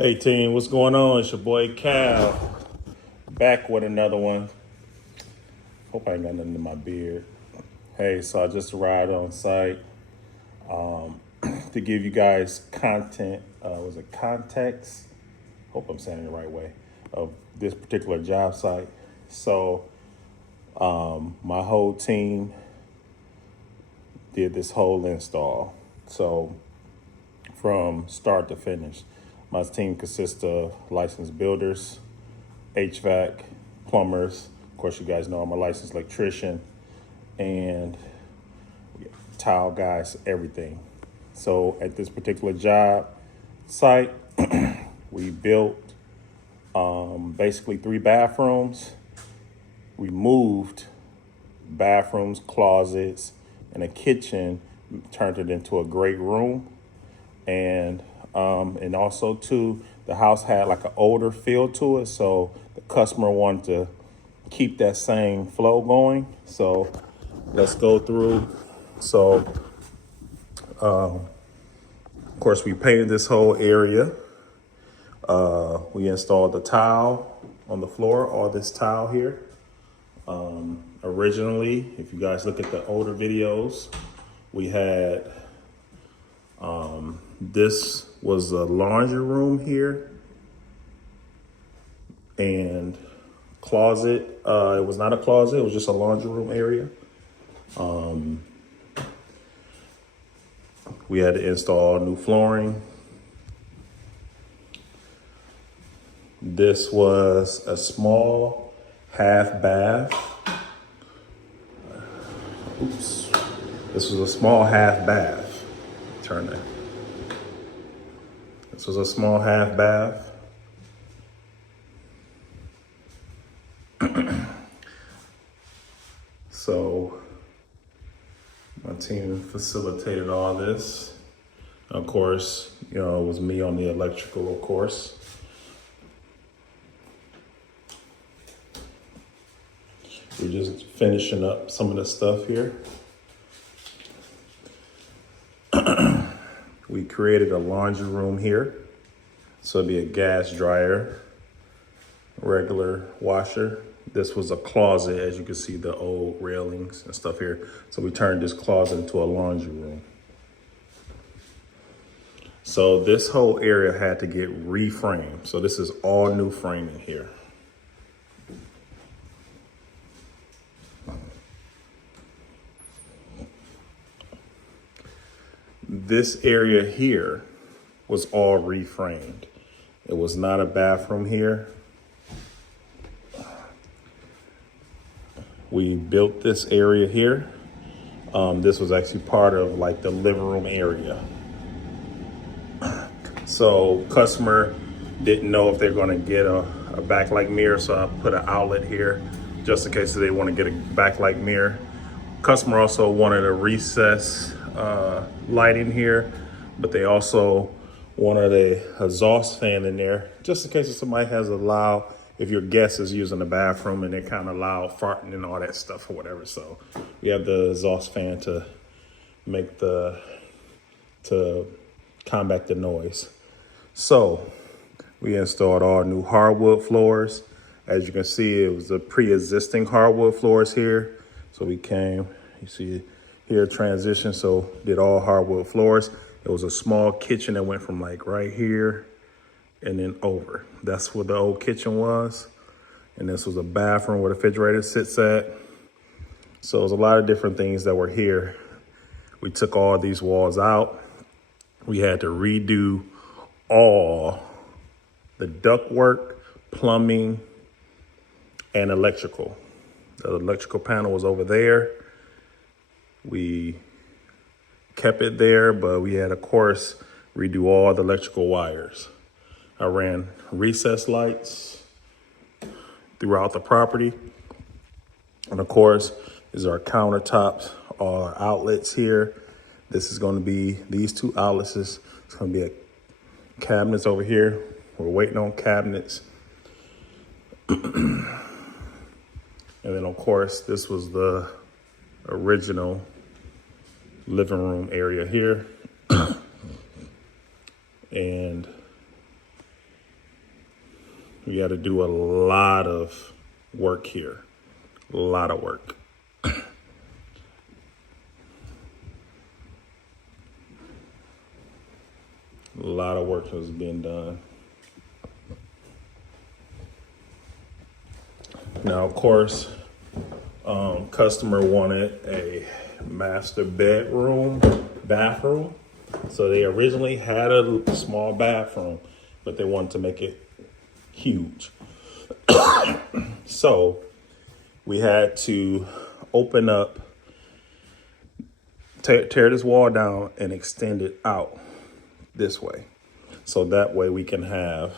Hey team, what's going on? It's your boy Cal, back with another one. Hope I ain't got nothing in my beard. Hey, so I just arrived on site to give you guys content. Was it context? Hope I'm saying it the right way of this particular job site. So my whole team did this whole install. So from start to finish. My team consists of licensed builders, HVAC, plumbers. Of course, you guys know I'm a licensed electrician, and tile guys, everything. So at this particular job site, we built basically 3 bathrooms. We moved bathrooms, closets, and a kitchen, turned it into a great room. And also too, the house had like an older feel to it, so the customer wanted to keep that same flow going. So let's go through. So of course we painted this whole area. We installed the tile on the floor, all this tile here. Originally, if you guys look at the older videos, we had this was a laundry room here and closet. It was not a closet, it was just a laundry room area. We had to install new flooring. This was a small half bath. Oops. This was a small half bath. Turn that. This was a small half bath. So my team facilitated all this. Of course, it was me on the electrical, of course. We're just finishing up some of the stuff here. We created a laundry room here. So it'd be a gas dryer, regular washer. This was a closet, as you can see the old railings and stuff here. So we turned this closet into a laundry room. So this whole area had to get reframed. So this is all new framing here. This area here was all reframed. It was not a bathroom here. We built this area here. This was actually part of like the living room area. So customer didn't know if they're gonna get a backlight mirror, so I put an outlet here just in case they wanna get a backlight mirror. Customer also wanted a recess light in here, but they also wanted a exhaust fan in there just in case if somebody has a loud, if your guest is using the bathroom and they're kind of loud, farting and all that stuff or whatever. So we have the exhaust fan to combat the noise. So we installed all new hardwood floors. As you can see, it was the pre-existing hardwood floors here. So we came, you see here, transition, so did all hardwood floors. It was a small kitchen that went from like right here and then over. That's where the old kitchen was. And this was a bathroom where the refrigerator sits at. So it was a lot of different things that were here. We took all these walls out. We had to redo all the ductwork, plumbing, and electrical. The electrical panel was over there. We kept it there, but we had, of course, redo all the electrical wires. I ran recess lights throughout the property. And of course, these are our countertops, all our outlets here. This is going to be these 2 outlets. It's going to be a cabinets over here. We're waiting on cabinets. And then of course, this was the original living room area here. And We got to do a lot of work here. A lot of work. A lot of work was being done. Now, of course, customer wanted a master bathroom. So they originally had a small bathroom, but they wanted to make it huge. So we had to open up, tear this wall down and extend it out this way. So that way we can have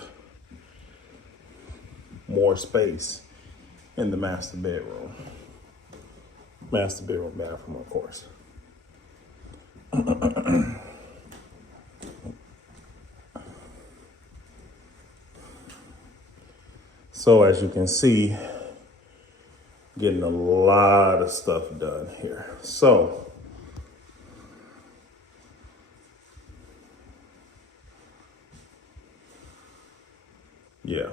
more space in the master bedroom. Master bedroom bathroom, of course. So as you can see, getting a lot of stuff done here. So yeah.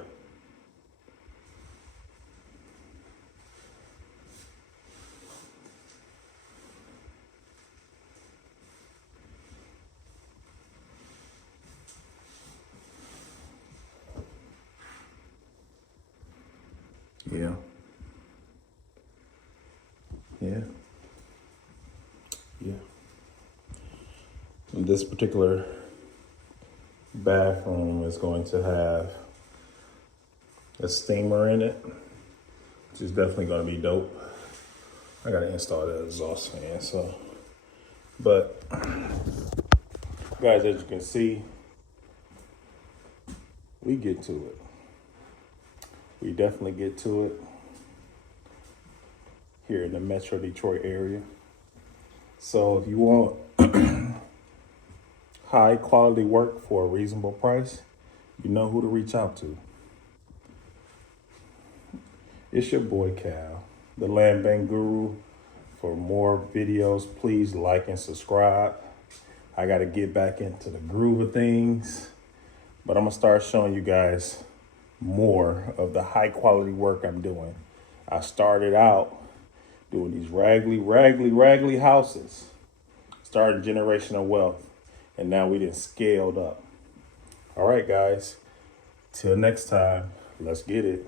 Yeah. Yeah. Yeah. And this particular bathroom is going to have a steamer in it, which is definitely going to be dope. I got to install that exhaust fan. So, but guys, as you can see, we get to it. We definitely get to it here in the Metro Detroit area. So if you want high quality work for a reasonable price, you know who to reach out to. It's your boy Cal, the Land Bank Guru. For more videos, please like and subscribe. I got to get back into the groove of things, but I'm gonna start showing you guys more of the high quality work I'm doing. I started out doing these raggedy houses, starting generational wealth, and now we done scaled up. All right, guys, till next time, let's get it.